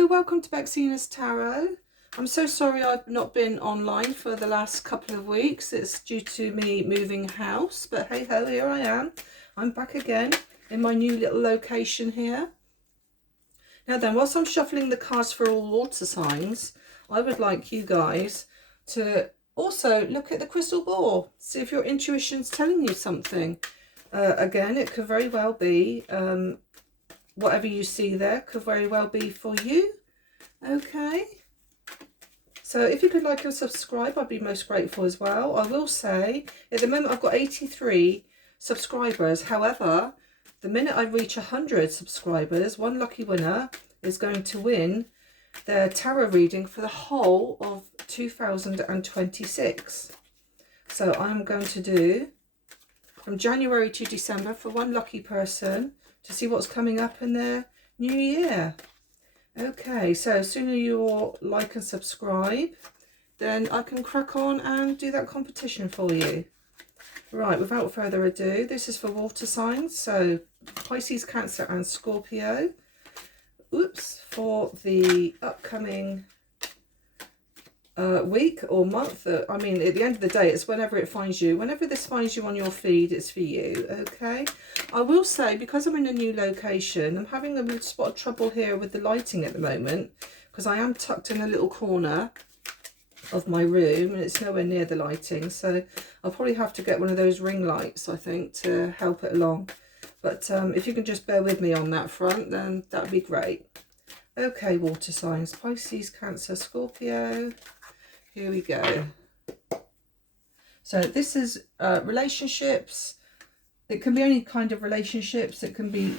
Hello, welcome to Bexina's Tarot. I'm so sorry I've not been online for the last couple of weeks. It's due to me moving house, but hey ho, here I am. I'm back again in my new little location here. Now then, whilst I'm shuffling the cards for all water signs, I would like you guys to also look at the crystal ball, see if your intuition's telling you something. Again, it could very well be whatever you see there could very well be for you. Okay, so if you could like and subscribe, I'd be most grateful as well. I will say at the moment I've got 83 subscribers. However, the minute I reach 100 subscribers, one lucky winner is going to win their tarot reading for the whole of 2026. So I'm going to do from January to December for one lucky person to see what's coming up in their new year. Okay, so sooner you all like and subscribe, then I can crack on and do that competition for you. Right, without further ado, this is for water signs, so Pisces, Cancer and Scorpio. Oops, for the upcoming week or month. I mean, at the end of the day, it's whenever it finds you. Whenever this finds you on your feed, it's for you, okay? I will say, because I'm in a new location, I'm having a little spot of trouble here with the lighting at the moment, because I am tucked in a little corner of my room, and it's nowhere near the lighting, so I'll probably have to get one of those ring lights, I think, to help it along. But if you can just bear with me on that front, then that would be great. Okay, water signs, Pisces, Cancer, Scorpio. Here we go. So this is relationships. It can be any kind of relationships. It can be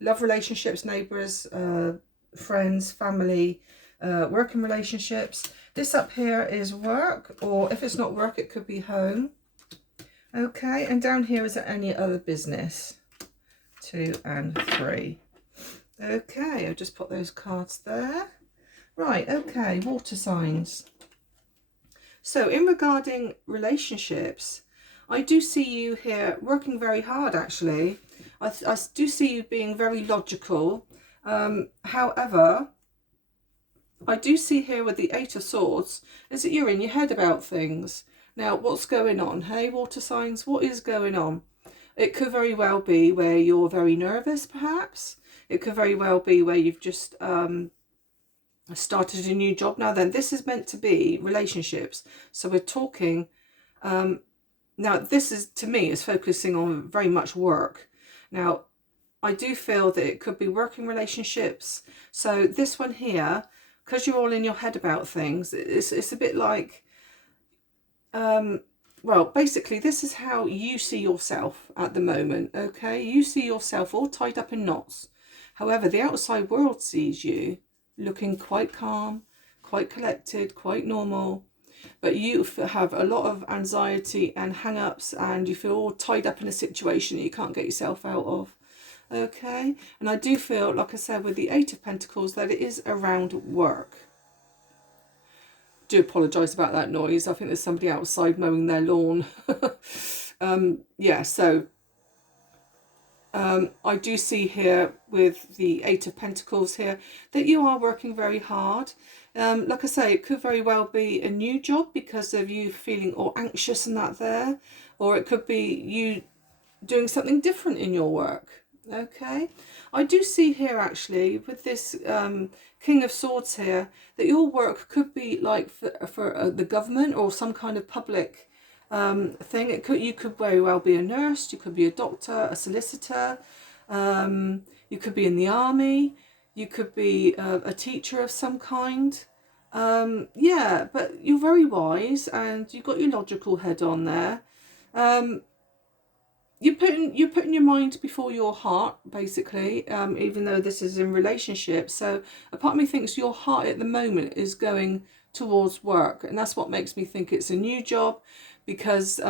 love relationships, neighbours, friends, family, working relationships. This up here is work, or if it's not work, it could be home. Okay, and down here is any other business. 2 and 3. Okay, I'll just put those cards there. Right, okay, water signs. So in regarding relationships, I do see you here working very hard, actually. I do see you being very logical. However, I do see here with the 8 of Swords is that you're in your head about things. Now, what's going on? Hey, water signs, what is going on? It could very well be where you're very nervous, perhaps. It could very well be where you've just started a new job. Now then, this is meant to be relationships. So we're talking, now this is, to me, is focusing on very much work. Now, I do feel that it could be working relationships. So this one here, because you're all in your head about things, it's a bit like, well, basically, this is how you see yourself at the moment, okay? You see yourself all tied up in knots. However, the outside world sees you looking quite calm, quite collected, quite normal. But you have a lot of anxiety and hang-ups, and you feel all tied up in a situation that you can't get yourself out of, okay? And I do feel, like I said, with the 8 of Pentacles, that it is around work. Do apologise about that noise. I think there's somebody outside mowing their lawn. Yeah, so I do see here with the 8 of Pentacles here that you are working very hard. Like I say, it could very well be a new job because of you feeling all anxious and that there, or it could be you doing something different in your work. Okay, I do see here actually with this King of Swords here that your work could be like for the government or some kind of public thing. You could very well be a nurse, you could be a doctor, a solicitor, you could be in the army, you could be a teacher of some kind. Yeah, but you're very wise and you've got your logical head on there. You're putting your mind before your heart, basically, even though this is in relationship. So a part of me thinks your heart at the moment is going towards work, and that's what makes me think it's a new job, because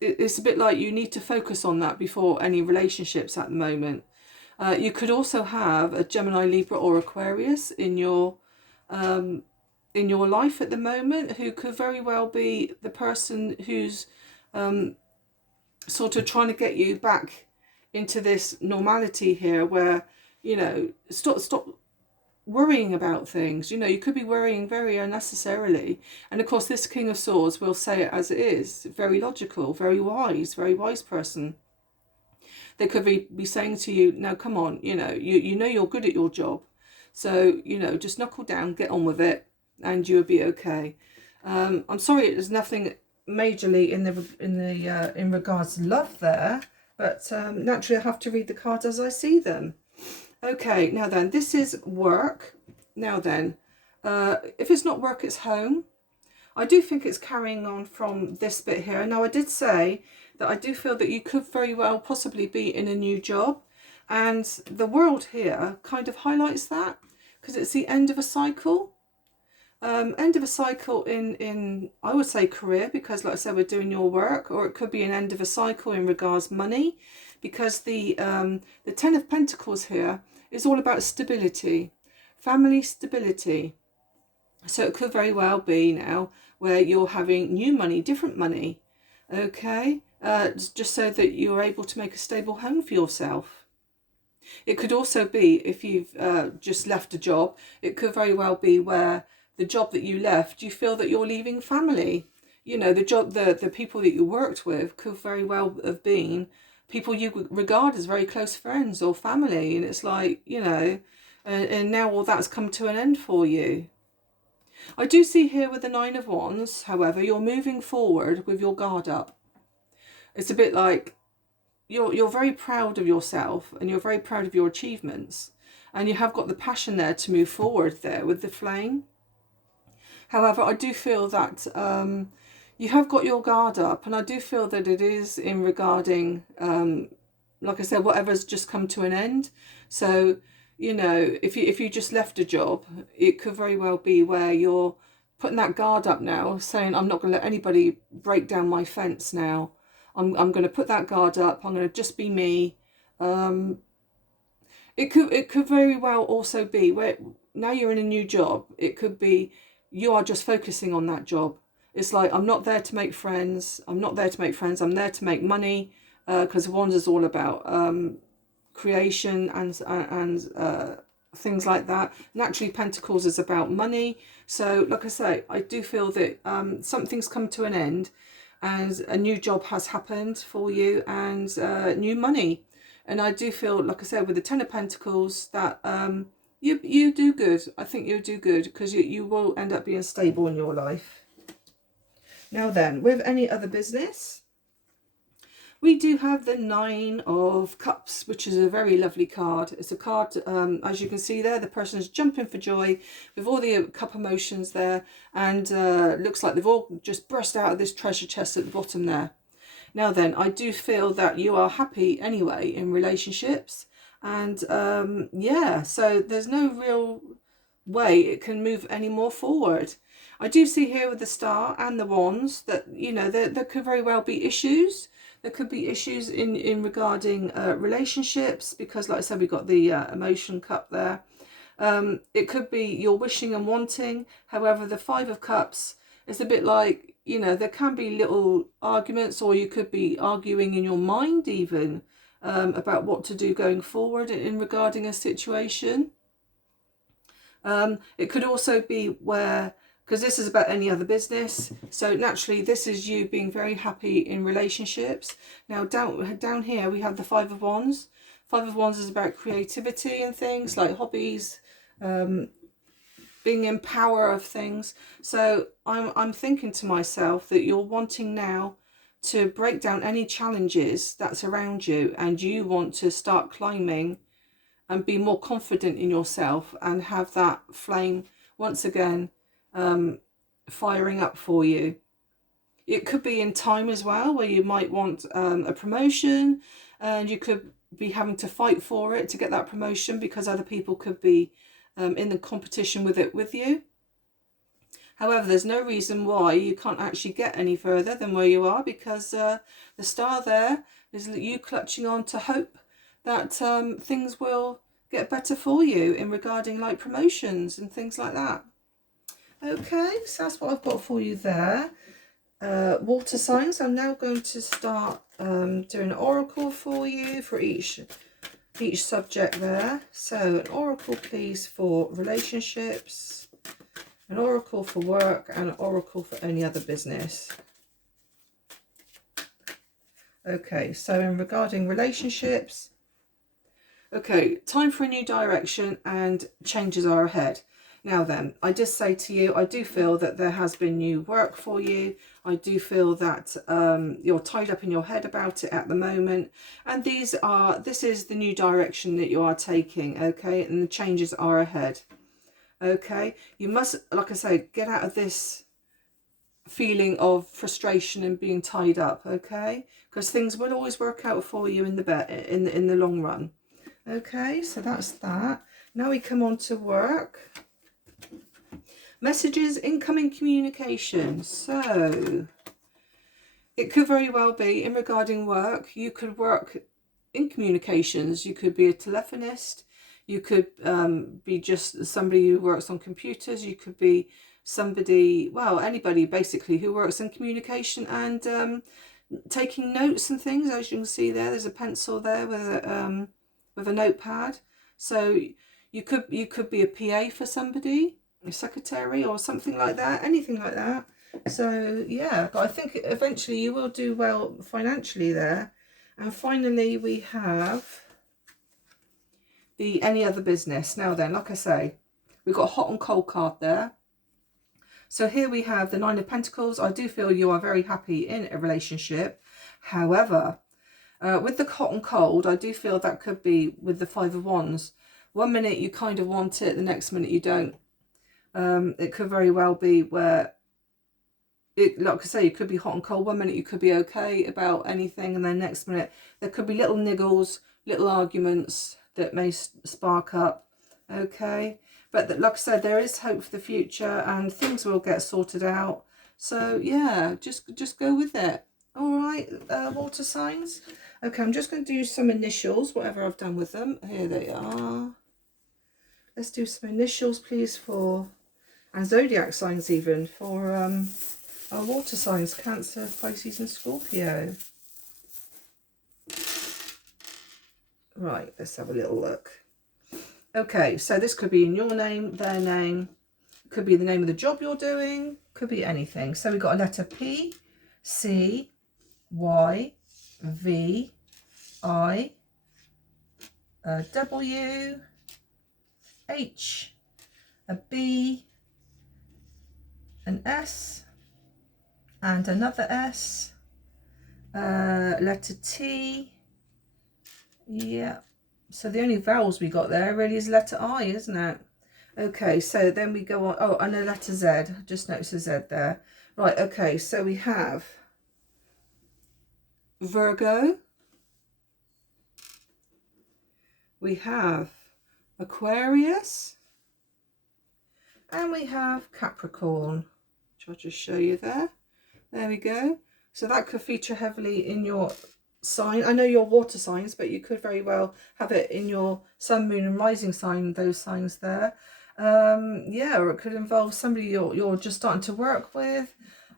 it's a bit like you need to focus on that before any relationships at the moment. You could also have a Gemini, Libra or Aquarius in your life at the moment, who could very well be the person who's sort of trying to get you back into this normality here, where, you know, stop worrying about things. You know, you could be worrying very unnecessarily. And of course, this King of Swords will say it as it is. Very logical, very wise person. They could be saying to you, now come on, you know, you know you're good at your job. So, you know, just knuckle down, get on with it, and you'll be okay. I'm sorry, there's nothing majorly in regards to love there, but naturally I have to read the cards as I see them. Okay, now then, this is work. Now then, if it's not work, it's home. I do think it's carrying on from this bit here. Now, I did say that I do feel that you could very well possibly be in a new job. And the world here kind of highlights that because it's the end of a cycle. End of a cycle in I would say career, because like I said, we're doing your work, or it could be an end of a cycle in regards money, because the Ten of Pentacles here is all about stability, family stability. So it could very well be now where you're having new money, different money, okay, just so that you're able to make a stable home for yourself. It could also be, if you've just left a job, it could very well be where the job that you left, you feel that you're leaving family. You know, the people that you worked with could very well have been people you regard as very close friends or family. And it's like, you know, and now all that's come to an end for you. I do see here with the Nine of Wands, however, you're moving forward with your guard up. It's a bit like you're very proud of yourself and you're very proud of your achievements. And you have got the passion there to move forward there with the flame. However, I do feel that you have got your guard up, and I do feel that it is in regarding, like I said, whatever's just come to an end. So, you know, if you just left a job, it could very well be where you're putting that guard up now, saying, I'm not going to let anybody break down my fence now. I'm going to put that guard up. I'm going to just be me. It could very well also be where now you're in a new job. It could be you are just focusing on that job. It's like, I'm not there to make friends. I'm not there to make friends. I'm there to make money, because Wands is all about creation and things like that. Naturally, Pentacles is about money. So, like I say, I do feel that something's come to an end, and a new job has happened for you, and new money. And I do feel, like I said, with the Ten of Pentacles, that you do good. I think you'll do good, because you will end up being stable in your life. Now then, with any other business, we do have the Nine of Cups, which is a very lovely card. It's a card, as you can see there, the person is jumping for joy with all the cup emotions there, and looks like they've all just burst out of this treasure chest at the bottom there. Now then, I do feel that you are happy anyway in relationships, and yeah, so there's no real way it can move any more forward. I do see here with the Star and the Wands that, you know, there could very well be issues. There could be issues in regarding relationships, because like I said, we've got the emotion cup there. It could be you're wishing and wanting. However, the Five of Cups is a bit like, you know, there can be little arguments, or you could be arguing in your mind even about what to do going forward in regarding a situation. It could also be where, because this is about any other business, so naturally this is you being very happy in relationships. Now down here we have the Five of Wands. Five of Wands is about creativity and things like hobbies, being in power of things. So I'm thinking to myself that you're wanting now to break down any challenges that's around you, and you want to start climbing and be more confident in yourself, and have that flame once again firing up for you. It could be in time as well, where you might want a promotion, and you could be having to fight for it to get that promotion, because other people could be in the competition with it with you. However, there's no reason why you can't actually get any further than where you are, because the Star there is you clutching on to hope that things will get better for you in regarding like promotions and things like that. Okay, so that's what I've got for you there. Water signs. I'm now going to start doing an oracle for you for each each subject there. So an oracle, please, for relationships, an oracle for work, and an oracle for any other business. Okay, so in regarding relationships, okay, time for a new direction and changes are ahead. Now then, I just say to you, I do feel that there has been new work for you. I do feel that you're tied up in your head about it at the moment. And this is the new direction that you are taking, okay? And the changes are ahead, okay? You must, like I say, get out of this feeling of frustration and being tied up, okay? Because things will always work out for you in the long run. Okay, so that's that. Now we come on to work. Messages, incoming communication. So it could very well be in regarding work. You could work in communications. You could be a telephonist. You could be just somebody who works on computers. You could be somebody, well, anybody basically who works in communication and taking notes and things. As you can see there's a pencil there with a notepad. So you could be a PA for somebody, a secretary or something like that, anything like that. So yeah, but I think eventually you will do well financially there. And finally we have the any other business. Now then, like I say, we've got a hot and cold card there. So here we have the Nine of Pentacles. I do feel you are very happy in a relationship. However, with the hot and cold, I do feel that could be with the Five of Wands. 1 minute you kind of want it, the next minute you don't. It could very well be where, like I say, it could be hot and cold. 1 minute you could be okay about anything, and then next minute there could be little niggles, little arguments that may spark up. Okay, but like I said, there is hope for the future, and things will get sorted out. So yeah, just go with it. All right, water signs. Okay, I'm just going to do some initials, whatever I've done with them. Here they are. Let's do some initials, please, for, and zodiac signs even, for our water signs, Cancer, Pisces and Scorpio. Right, let's have a little look. Okay, so this could be in your name, their name, could be the name of the job you're doing, could be anything. So we've got a letter P, C, Y, V, I, W, H, a B, an S, and another S, letter T. Yeah, so the only vowels we got there really is letter I, isn't it? Okay, so then we go on. Oh, and a letter Z. Just notice a Z there. Right, okay, so we have Virgo. We have Aquarius. And we have Capricorn, which I'll just show you there. There we go. So that could feature heavily in your sign. I know your water signs, but you could very well have it in your sun, moon and rising sign, those signs there. Yeah, or it could involve somebody you're just starting to work with.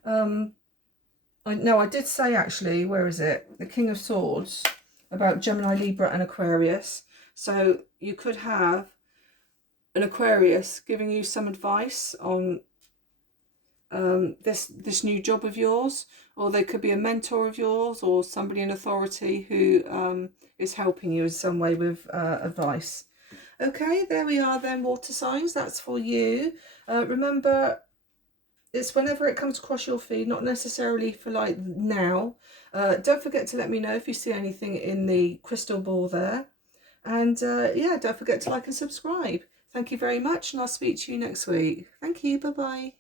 I did say actually, where is it? The King of Swords, about Gemini, Libra and Aquarius. So you could have an Aquarius giving you some advice on this new job of yours, or they could be a mentor of yours or somebody in authority who is helping you in some way with advice. Okay, there we are then, water signs. That's for you. Remember, it's whenever it comes across your feed, not necessarily for like now. Don't forget to let me know if you see anything in the crystal ball there. And yeah, don't forget to like and subscribe. Thank you very much, and I'll speak to you next week. Thank you. Bye-bye.